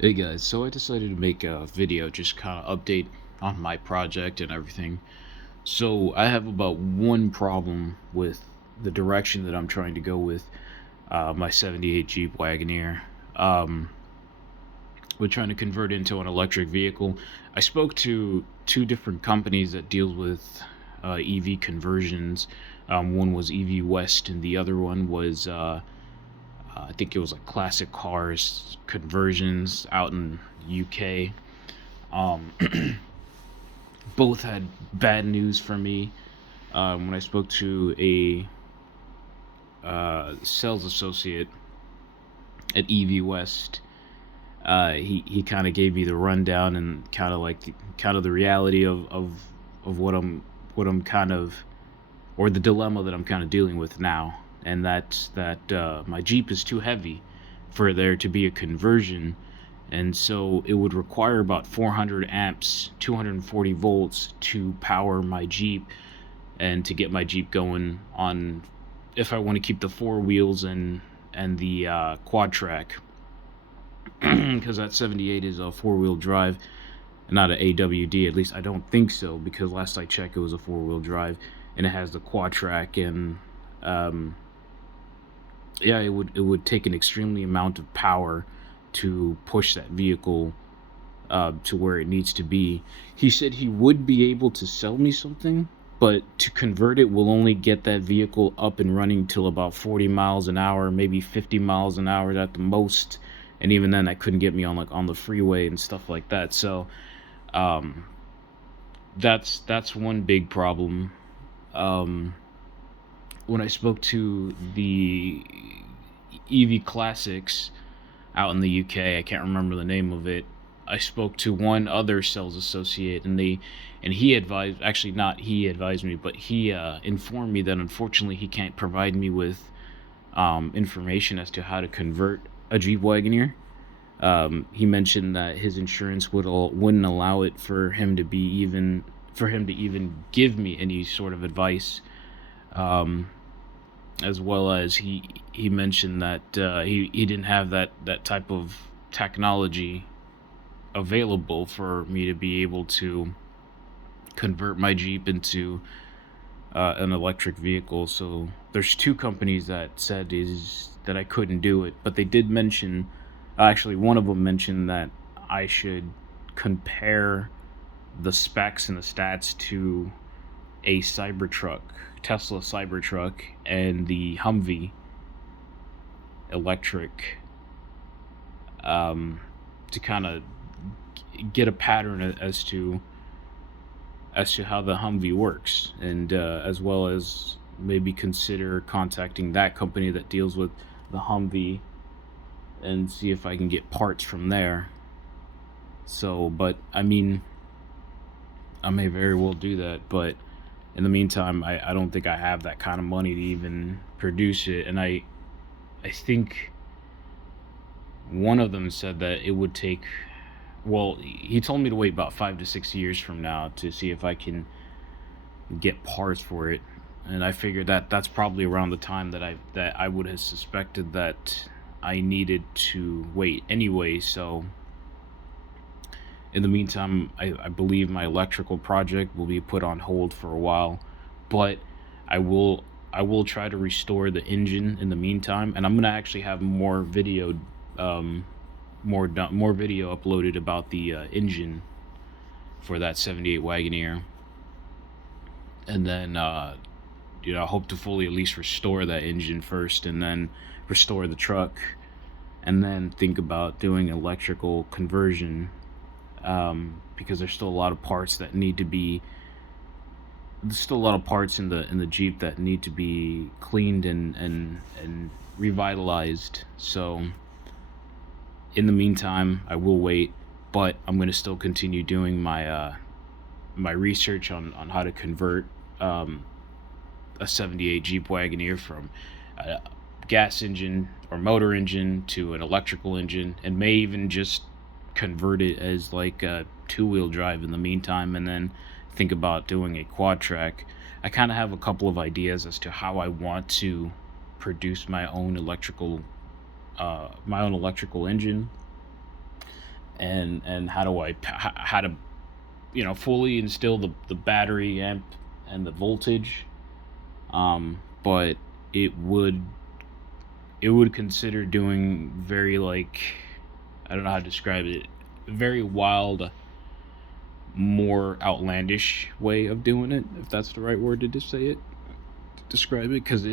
Hey guys, so I decided to make a video just kind of update on my project and everything. So I have about one problem with the direction that I'm trying to go with my 78 Jeep Wagoneer. Um, we're trying to convert into an electric vehicle. I spoke to two different companies that deal with EV conversions. One was EV West, and the other one was I think it was like Classic Cars conversions out in UK. Um, both had bad news for me. When I spoke to a sales associate at EV West, he kind of gave me the rundown and kind of the reality of what I'm kind of, or the dilemma that I'm kind of dealing with now, and that's that my Jeep is too heavy for there to be a conversion, and so it would require about 400 amps, 240 volts to power my Jeep and to get my Jeep going on if I want to keep the four wheels and the quad track, because that 78 is a four-wheel drive, not an AWD. At least I don't think so, because last I checked it was a four-wheel drive, and it has the quad track. And um, yeah, it would take an extremely amount of power to push that vehicle to where it needs to be. He said he would be able to sell me something, but to convert it will only get that vehicle up and running till about 40 miles an hour, maybe 50 miles an hour at the most. And even then, that couldn't get me on the freeway and stuff like that. So um, that's one big problem. Um, when I spoke to the EV Classics out in the UK, I can't remember the name of it. I spoke to one other sales associate, and he advised, actually not he advised me, but he informed me that unfortunately he can't provide me with information as to how to convert a Jeep Wagoneer. He mentioned that his insurance wouldn't allow it for him to even give me any sort of advice. Um, as well as he mentioned that he didn't have that type of technology available for me to be able to convert my Jeep into an electric vehicle. So there's two companies that said is that I couldn't do it, but they did mention, actually one of them mentioned that I should compare the specs and the stats to a Cybertruck, Tesla Cybertruck, and the Humvee electric, um, to kind of get a pattern as to how the Humvee works, and as well as maybe consider contacting that company that deals with the Humvee and see if I can get parts from there. So, but I mean, I may very well do that, but in the meantime, I don't think I have that kind of money to even produce it. And I think one of them said that it would take, well, he told me to wait about 5 to 6 years from now to see if I can get parts for it. And I figured that that's probably around the time that I would have suspected that I needed to wait anyway. So in the meantime, I believe my electrical project will be put on hold for a while, but I will I will try to restore the engine in the meantime, and I'm gonna actually have um, more video uploaded about the engine for that 78 Wagoneer, and then I hope to fully at least restore that engine first, and then restore the truck, and then think about doing electrical conversion, because there's still a lot of parts that need to be there's still a lot of parts in the Jeep that need to be cleaned and revitalized. So in the meantime, I will wait, but I'm going to still continue doing my research on how to convert um, a 78 Jeep Wagoneer from a gas engine or motor engine to an electrical engine, and may even just convert it as like a two-wheel drive in the meantime, and then think about doing a quad track. I kind of have a couple of ideas as to how I want to produce my own electrical engine, and how to fully instill the battery amp and the voltage. But it would consider doing very, like, I don't know how to describe it, very wild, more outlandish way of doing it, if that's the right word to just say it, describe it, because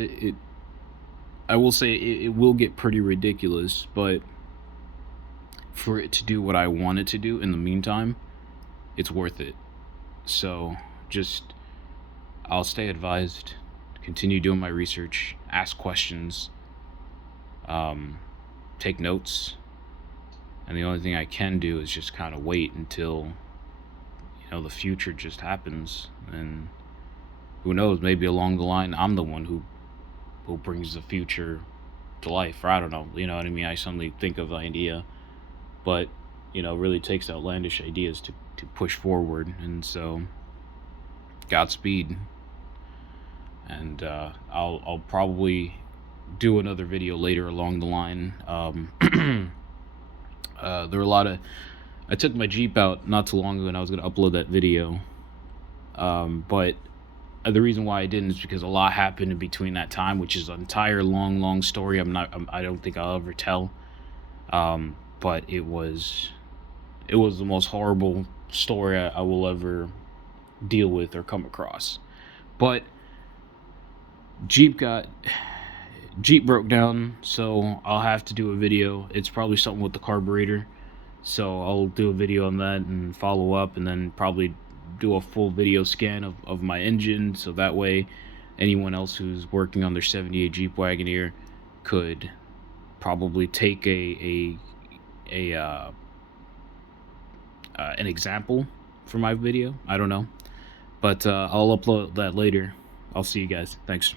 I will say it will get pretty ridiculous, but for it to do what I want it to do in the meantime, it's worth it. So just, I'll stay advised, continue doing my research, ask questions, take notes, and the only thing I can do is just kind of wait until the future just happens. And who knows, maybe along the line I'm the one who brings the future to life, or I don't know, you know what I mean? I suddenly think of an idea, but really takes outlandish ideas to push forward. And so Godspeed. And I'll probably do another video later along the line. There were a lot of, I took my Jeep out not too long ago, and I was going to upload that video, but the reason why I didn't is because a lot happened in between that time, which is an entire long story. I don't think I'll ever tell. But it was the most horrible story I will ever deal with or come across. But Jeep broke down, so I'll have to do a video. It's probably something with the carburetor, so I'll do a video on that and follow up, and then probably do a full video scan of my engine, so that way anyone else who's working on their 78 Jeep Wagoneer could probably take an example for my video. I don't know, but I'll upload that later. I'll see you guys. Thanks.